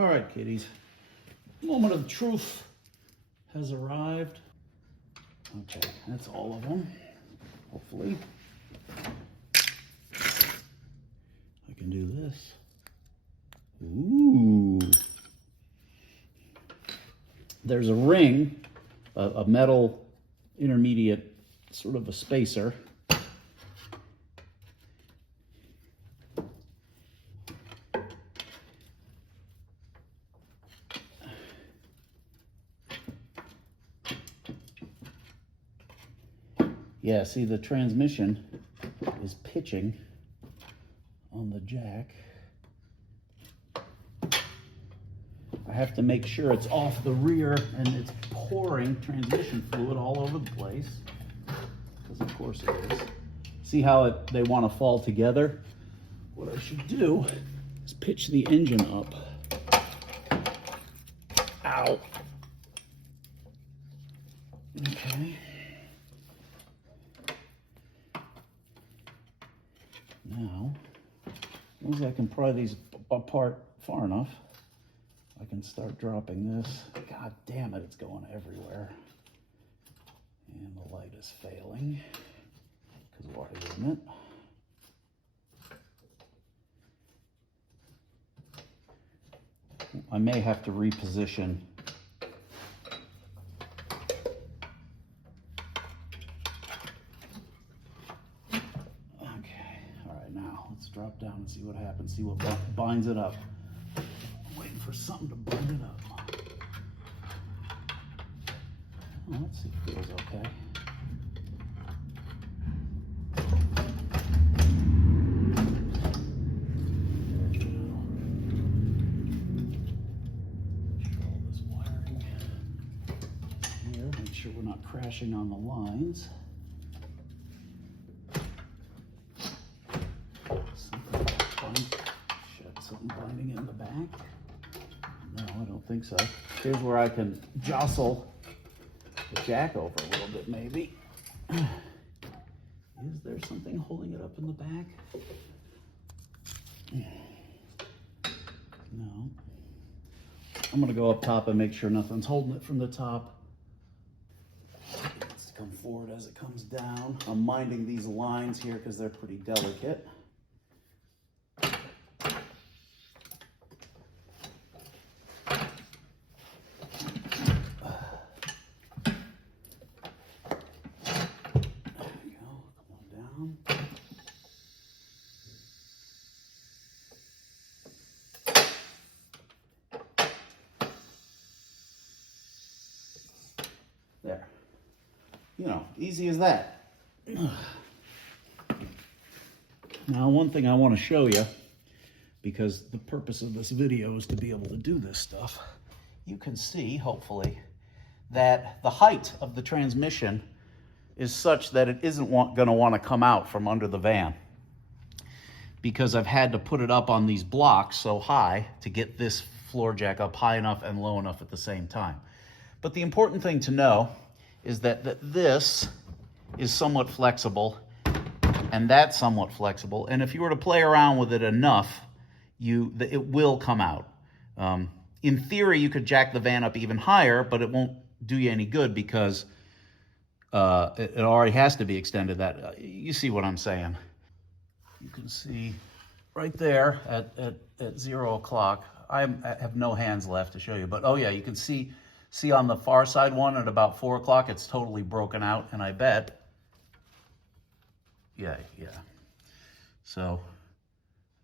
All right, kiddies. Moment of truth has arrived. Okay, that's all of them, hopefully. I can do this. Ooh. There's a ring, a metal intermediate, sort of a spacer. Yeah, see, the transmission is pitching on the jack. I have to make sure it's off the rear and it's pouring transmission fluid all over the place, because of course it is. See how they want to fall together? What I should do is pitch the engine up. Ow. Okay. Now, as long as I can pry these apart far enough, I can start dropping this. God damn it, it's going everywhere. And the light is failing, because why isn't it? I may have to reposition. Drop down and see what happens, see what binds it up. I'm waiting for something to bind it up. Oh, let's see if it feels okay. Control this wiring here, make sure we're not crashing on the lines. Something binding in the back? No, I don't think so. Here's where I can jostle the jack over a little bit, maybe. Is there something holding it up in the back? No. I'm gonna go up top and make sure nothing's holding it from the top. Let's come forward as it comes down. I'm minding these lines here because they're pretty delicate. There. You know, easy as that. Now, one thing I want to show you, because the purpose of this video is to be able to do this stuff, you can see, hopefully, that the height of the transmission is such that it isn't going to want to come out from under the van, because I've had to put it up on these blocks so high to get this floor jack up high enough and low enough at the same time. But the important thing to know is that this is somewhat flexible and that's somewhat flexible. And if you were to play around with it enough, it will come out. In theory, you could jack the van up even higher, but it won't do you any good because it already has to be extended. You see what I'm saying? You can see right there at 0 o'clock. I have no hands left to show you, but oh yeah, you can see on the far side one at about 4 o'clock, it's totally broken out, and I bet, yeah. So,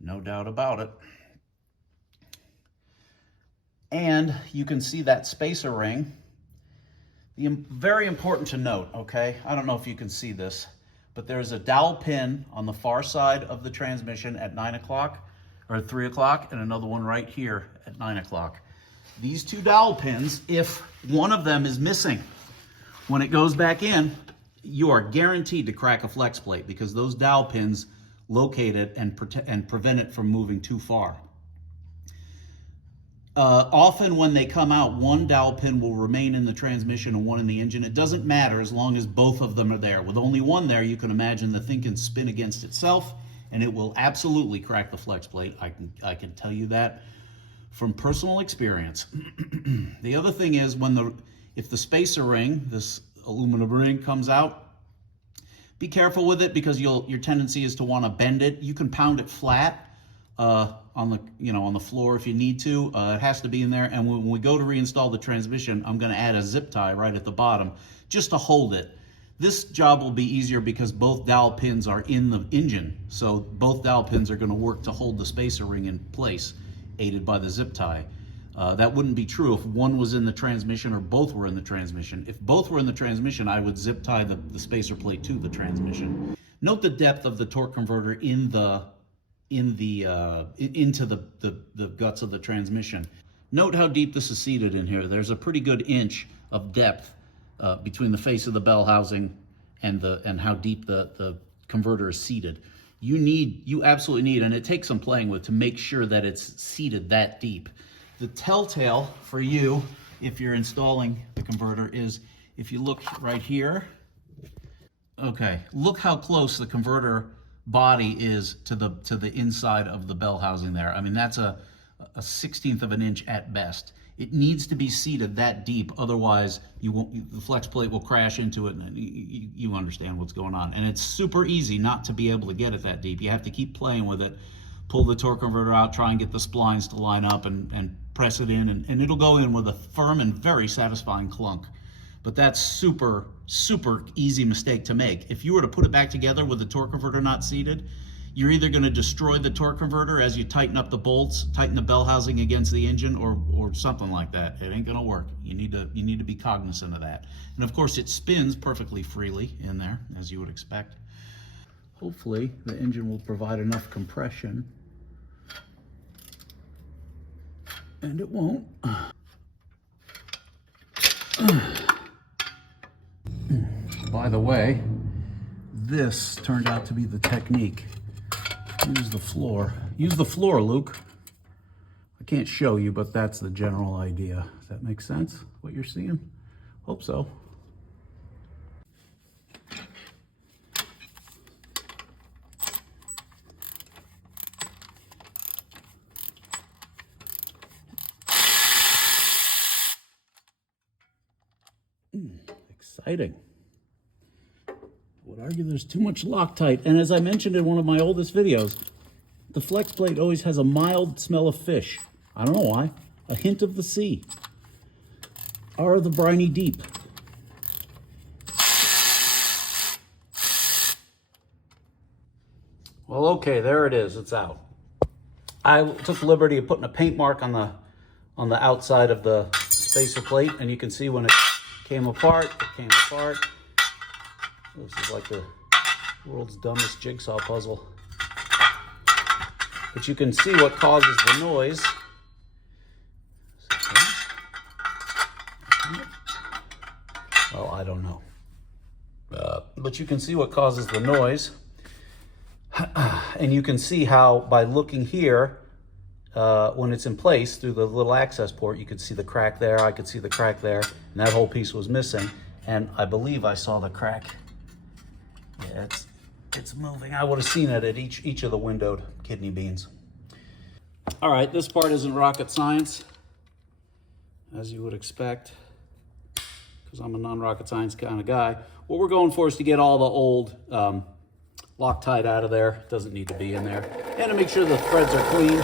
no doubt about it. And you can see that spacer ring. Very important to note, okay? I don't know if you can see this, but there's a dowel pin on the far side of the transmission at 9 o'clock, or 3 o'clock, and another one right here at 9 o'clock. These two dowel pins, if one of them is missing, when it goes back in, you are guaranteed to crack a flex plate because those dowel pins locate it and prevent it from moving too far. Often when they come out, one dowel pin will remain in the transmission and one in the engine. It doesn't matter as long as both of them are there. With only one there, you can imagine the thing can spin against itself and it will absolutely crack the flex plate. I can tell you that from personal experience. The other thing is if the spacer ring, this aluminum ring, comes out, be careful with it, because your tendency is to want to bend it. You can pound it flat on the floor if you need to. It has to be in there. And when we go to reinstall the transmission, I'm going to add a zip tie right at the bottom just to hold it. This job will be easier because both dowel pins are in the engine, so both dowel pins are going to work to hold the spacer ring in place, aided by the zip tie. That wouldn't be true if one was in the transmission or both were in the transmission. If both were in the transmission, I would zip tie the spacer plate to the transmission. Note the depth of the torque converter into the guts of the transmission. Note how deep this is seated in here. There's a pretty good inch of depth between the face of the bell housing and how deep the converter is seated. You absolutely need, and it takes some playing with, to make sure that it's seated that deep. The telltale for you, if you're installing the converter, is if you look right here. Okay, look how close the converter body is to the inside of the bell housing there. I mean, that's a 1/16 of an inch at best. It needs to be seated that deep, otherwise the flex plate will crash into it, and you understand what's going on. And it's super easy not to be able to get it that deep. You have to keep playing with it. Pull the torque converter out, try and get the splines to line up, and press it in, and it'll go in with a firm and very satisfying clunk. But that's super, super easy mistake to make. If you were to put it back together with the torque converter not seated, you're either going to destroy the torque converter as you tighten up the bolts, tighten the bell housing against the engine, or something like that. It ain't going to work. You need to be cognizant of that. And of course, it spins perfectly freely in there, as you would expect. Hopefully, the engine will provide enough compression. And it won't. By the way, this turned out to be the technique. Use the floor. Use the floor, Luke. I can't show you, but that's the general idea. Does that make sense, what you're seeing? Hope so. Exciting. I would argue there's too much Loctite, and as I mentioned in one of my oldest videos, the flex plate always has a mild smell of fish. I don't know why. A hint of the sea, or the briny deep. Well, okay, there it is. It's out. I took the liberty of putting a paint mark on the outside of the spacer plate, and you can see when it came apart. It came apart. This is like the world's dumbest jigsaw puzzle. But you can see what causes the noise. Well, I don't know. But you can see what causes the noise. And you can see how, by looking here, when it's in place through the little access port, you could see the crack there. I could see the crack there, and that whole piece was missing. And I believe I saw the crack. Yeah, it's moving. I would have seen it at each of the windowed kidney beans. All right, this part isn't rocket science, as you would expect, because I'm a non-rocket science kind of guy. What we're going for is to get all the old Loctite out of there. It doesn't need to be in there. And to make sure the threads are clean.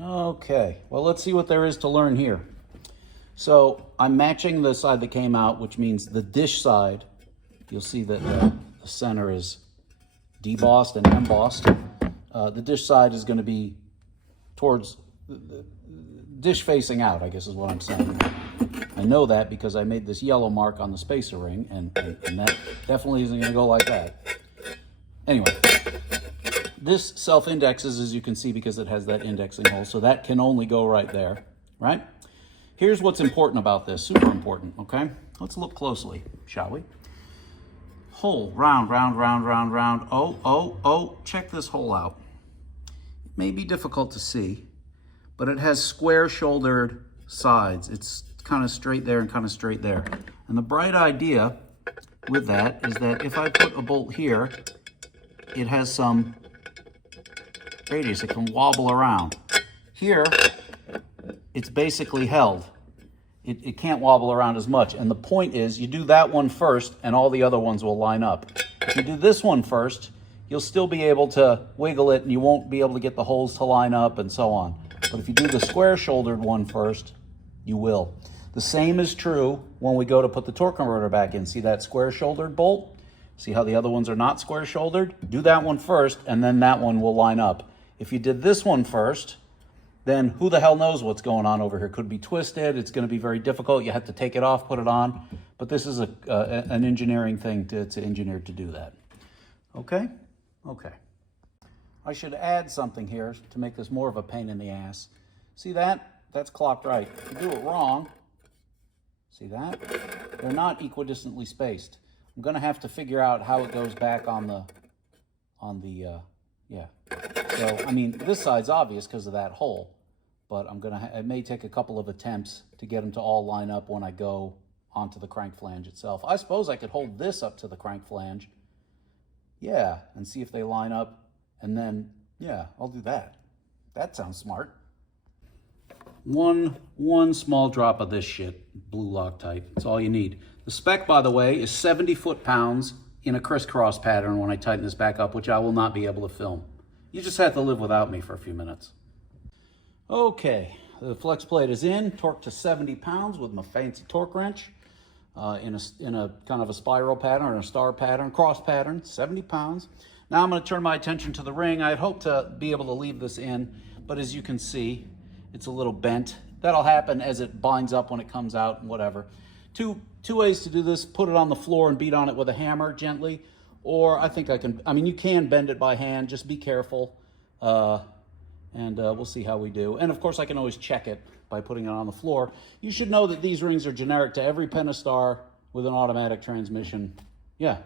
Okay, well, let's see what there is to learn here. So I'm matching the side that came out, which means the dish side. You'll see that the center is debossed and embossed. The dish side is going to be towards the dish facing out, I guess is what I'm saying. I know that because I made this yellow mark on the spacer ring, and that definitely isn't going to go like that. Anyway, this self-indexes, as you can see, because it has that indexing hole, so that can only go right there, right? Here's what's important about this, super important, okay? Let's look closely, shall we? Hole, round, round, round, round, round. Oh, check this hole out. It may be difficult to see, but it has square-shouldered sides. It's kind of straight there and kind of straight there. And the bright idea with that is that if I put a bolt here, it has some radius. It can wobble around. Here, it's basically held. It can't wobble around as much. And the point is, you do that one first, and all the other ones will line up. If you do this one first, you'll still be able to wiggle it, and you won't be able to get the holes to line up and so on. But if you do the square-shouldered one first, you will. The same is true when we go to put the torque converter back in. See that square-shouldered bolt? See how the other ones are not square-shouldered? Do that one first, and then that one will line up. If you did this one first, then who the hell knows what's going on over here? Could be twisted. It's going to be very difficult. You have to take it off, put it on. But this is an engineering thing. It's engineered to do that. Okay? Okay. I should add something here to make this more of a pain in the ass. See that? That's clocked right. If you do it wrong, see that? They're not equidistantly spaced. I'm going to have to figure out how it goes back on the yeah. So, I mean, this side's obvious because of that hole. But it may take a couple of attempts to get them to all line up when I go onto the crank flange itself. I suppose I could hold this up to the crank flange. Yeah, and see if they line up. And then, yeah, I'll do that. That sounds smart. One small drop of this shit, blue Loctite. That's all you need. The spec, by the way, is 70 foot-pounds in a crisscross pattern when I tighten this back up, which I will not be able to film. You just have to live without me for a few minutes. Okay, the flex plate is in, torqued to 70 pounds with my fancy torque wrench in a kind of a spiral pattern or a star pattern, cross pattern, 70 pounds. Now I'm going to turn my attention to the ring. I hope to be able to leave this in, but as you can see, it's a little bent. That'll happen as it binds up when it comes out and whatever. Two ways to do this: put it on the floor and beat on it with a hammer gently, or you can bend it by hand, just be careful. And we'll see how we do. And of course, I can always check it by putting it on the floor. You should know that these rings are generic to every Pentastar with an automatic transmission. Yeah,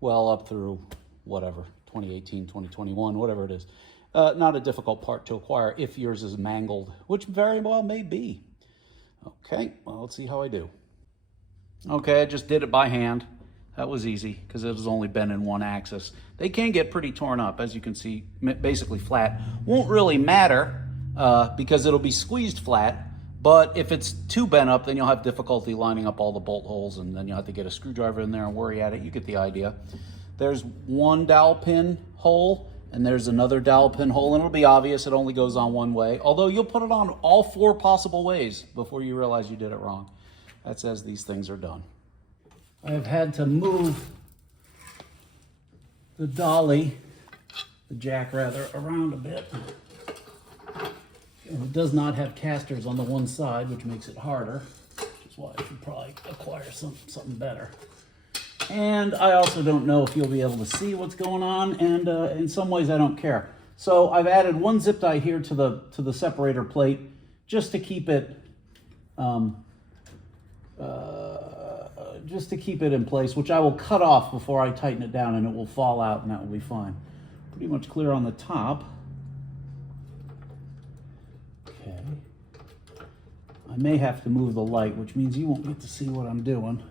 well, up through whatever, 2018, 2021, whatever it is. Not a difficult part to acquire if yours is mangled, which very well may be. Okay, well, let's see how I do. Okay, I just did it by hand. That was easy because it was only bent in one axis. They can get pretty torn up, as you can see, basically flat. Won't really matter because it'll be squeezed flat, but if it's too bent up, then you'll have difficulty lining up all the bolt holes, and then you'll have to get a screwdriver in there and worry at it. You get the idea. There's one dowel pin hole, and there's another dowel pin hole, and it'll be obvious it only goes on one way, although you'll put it on all 4 possible ways before you realize you did it wrong. That's as these things are done. I've had to move the jack around a bit. And it does not have casters on the one side, which makes it harder, which is why I should probably acquire something better. And I also don't know if you'll be able to see what's going on, and in some ways I don't care. So I've added one zip tie here to the separator plate just to keep it in place, which I will cut off before I tighten it down, and it will fall out, and that will be fine. Pretty much clear on the top. Okay. I may have to move the light, which means you won't get to see what I'm doing.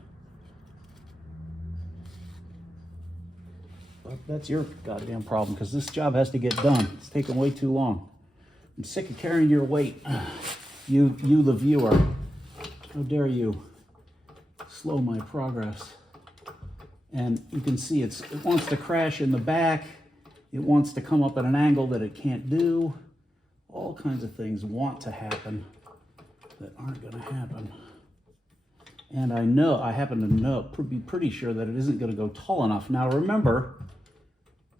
But that's your goddamn problem, because this job has to get done. It's taking way too long. I'm sick of carrying your weight. You the viewer. How dare you slow my progress. And you can see it wants to crash in the back. It wants to come up at an angle that it can't do. All kinds of things want to happen that aren't going to happen. And I happen to be pretty sure that it isn't going to go tall enough. Now remember,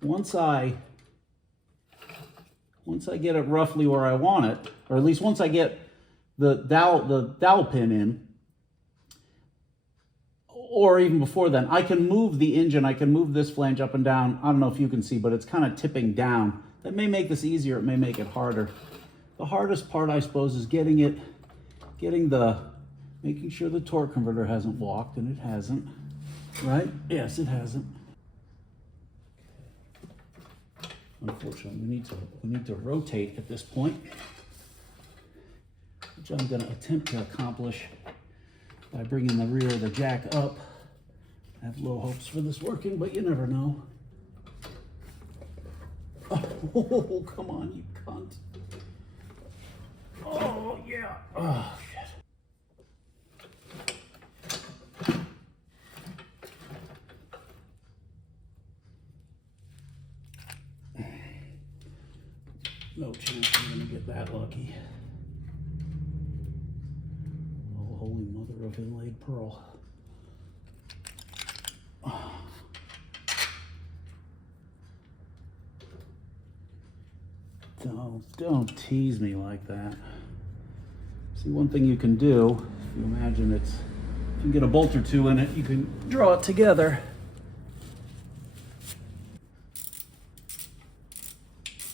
once I get it roughly where I want it, or at least once I get the dowel pin in, or even before then, I can move the engine. I can move this flange up and down. I don't know if you can see, but it's kind of tipping down. That may make this easier. It may make it harder. The hardest part, I suppose, is making sure the torque converter hasn't walked, and it hasn't, right? Yes, it hasn't. Unfortunately, we need to rotate at this point, which I'm going to attempt to accomplish by bringing the rear of the jack up I have low hopes for this working, but you never know. Oh, come on, you cunt. Oh, yeah. Oh, shit. No chance I'm going to get that lucky. Oh, holy mother of inlaid pearl. Don't tease me like that. See, one thing you can do, if you imagine if you get a bolt or two in it, you can draw it together.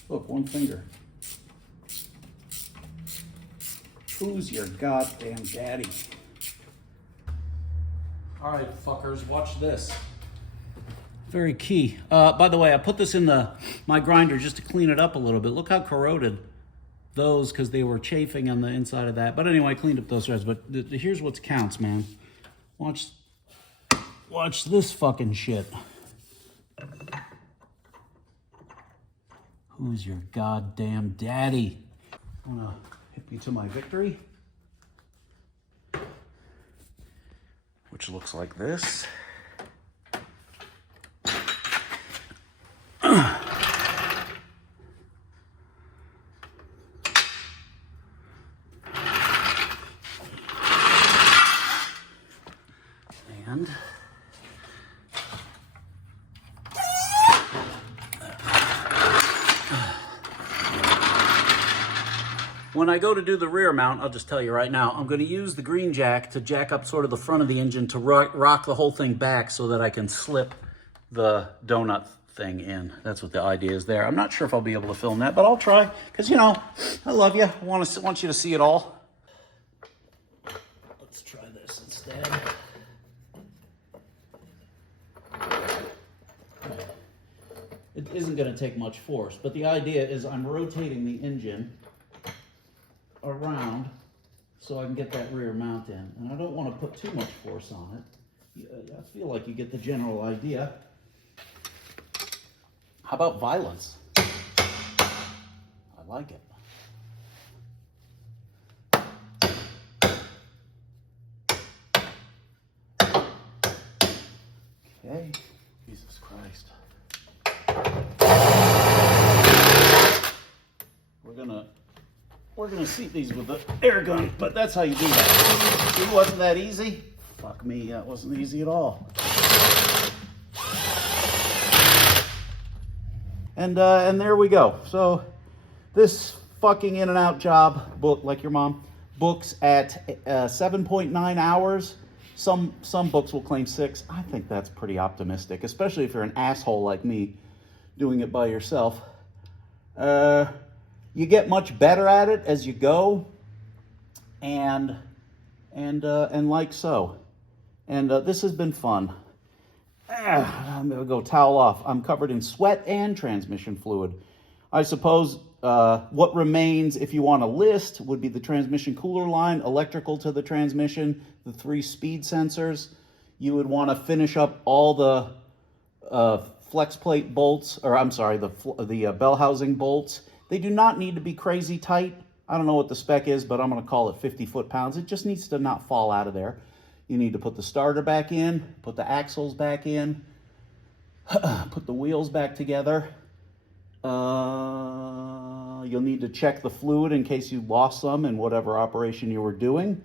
Look, one finger. Who's your goddamn daddy? All right, fuckers, watch this. Very key. By the way, I put this in my grinder just to clean it up a little bit. Look how corroded those, because they were chafing on the inside of that. But anyway, I cleaned up those threads. But here's what counts, man. Watch this fucking shit. Who's your goddamn daddy? I'm gonna hit me to my victory, which looks like this. And when I go to do the rear mount, I'll just tell you right now, I'm going to use the green jack to jack up sort of the front of the engine to rock the whole thing back so that I can slip the donut thing in. That's what the idea is there. I'm not sure if I'll be able to film that, but I'll try, because, you know, I love you. I want you to see it all. Let's try this instead. It isn't going to take much force, but the idea is I'm rotating the engine around so I can get that rear mount in. And I don't want to put too much force on it. I feel like you get the general idea. How about violence? I like it. Okay. Jesus Christ. We're gonna seat these with the air gun, but that's how you do that. It wasn't that easy. Fuck me, that wasn't easy at all. And there we go. So this fucking in and out job book, like your mom, books at 7.9 hours. Some books will claim 6. I think that's pretty optimistic, especially if you're an asshole like me doing it by yourself. You get much better at it as you go, and like so. And this has been fun. I'm gonna go towel off. I'm covered in sweat and transmission fluid. I suppose what remains, if you want a list, would be the transmission cooler line, electrical to the transmission, the 3 speed sensors. You would want to finish up all the Flexplate bolts, or I'm sorry, the bell housing bolts. They do not need to be crazy tight. I don't know what the spec is, but I'm going to call it 50 foot-pounds. It just needs to not fall out of there. You need to put the starter back in, put the axles back in, put the wheels back together. You'll need to check the fluid in case you lost some in whatever operation you were doing.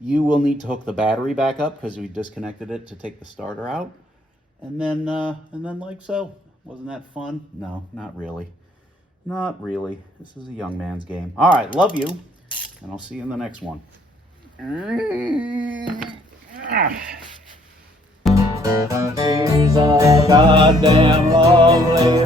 You will need to hook the battery back up because we disconnected it to take the starter out. And then like so. Wasn't that fun? No, not really. Not really. This is a young man's game. All right, love you, and I'll see you in the next one. She's a goddamn lovely